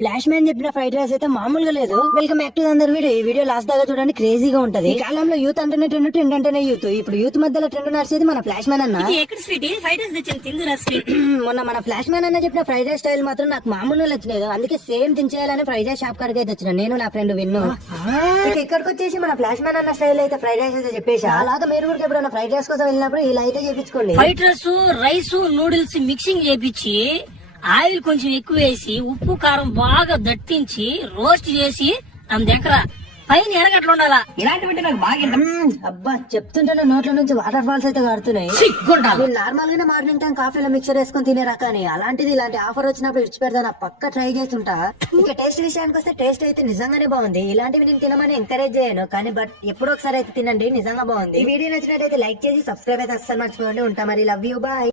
Flash man చెప్పిన fried rice అయితే మామూలుగా లేదు. Welcome back to another video. ఈ వీడియో లాస్ట్ దాకా చూడండి, క్రేజీగా ఉంటది. ఈ కాలంలో యూత్ అంటేనే ట్రెండ్, ట్రెండ్ అంటేనే యూత్. ఇప్పుడు యూత్ మధ్యలో ట్రెండ్ నడిచేది మన ఫ్లాష్ మ్యాన్ అన్న. మొన్న మన ఫ్లాష్ మ్యాన్ అన్న చెప్పిన ఫ్రైడ్ రైస్ స్టైల్ మాత్రం నాకు మామూలుగా నచ్చలేదు. అందుకే సేమ్ తినేయాలని ఫ్రైడ్ రైస్ షాప్ కాడికి అయితే వచ్చిన నేను నా ఫ్రెండ్ విన్ను. ఇక్కడికి వచ్చేసి మన ఫ్లాష్ మ్యాన్ అన్న స్టైల్ అయితే ఫ్రైడ్ రైస్ అయితే చెప్పేసి, అలాగే మీరు కూడా ఎప్పుడైనా ఫ్రైడ్ రైస్ కోసం వెళ్ళినప్పుడు ఇలా అయితే చేపించుకోండి. ఫ్రైడ్ రైస్ నూడిల్స్ మిక్సింగ్ చేపించి ఆయిల్ కొంచెం ఎక్కువ వేసి ఉప్పు కారం బాగా దట్టించి రోస్ట్ చేసి మన దగ్గర పైన ఎరగట్లు ఉండాలా. ఇలాంటివంటే నాకు బాగా అబ్బా చెప్తుంటేనే నోట్ల నుంచి వాటర్ ఫాల్స్ అయితే కాడుతున్నాయి. నార్మల్ గానే మార్నింగ్ టైం కాఫీలో మిక్సర్ వేసుకొని తినే రకాని, అలాంటిది ఇలాంటి ఆఫర్ వచ్చినప్పుడు ఇచ్చి పెడతాను, పక్క ట్రై చేస్తుంటా. ఇంకా టేస్ట్ విషయానికి వస్తే టేస్ట్ అయితే నిజంగానే బాగుంది. ఇలాంటివి నేను తినమని ఎంకరేజ్ చేయను, కానీ బట్ ఎప్పుడో ఒకసారి అయితే తినండి, నిజంగా బాగుంది. ఈ వీడియో నచ్చినట్టయితే లైక్ చేసి సబ్స్క్రైబ్ అయితే అస్సలు మర్చిపోండి. ఉంటా మరి, లవ్ యూ, బాయ్.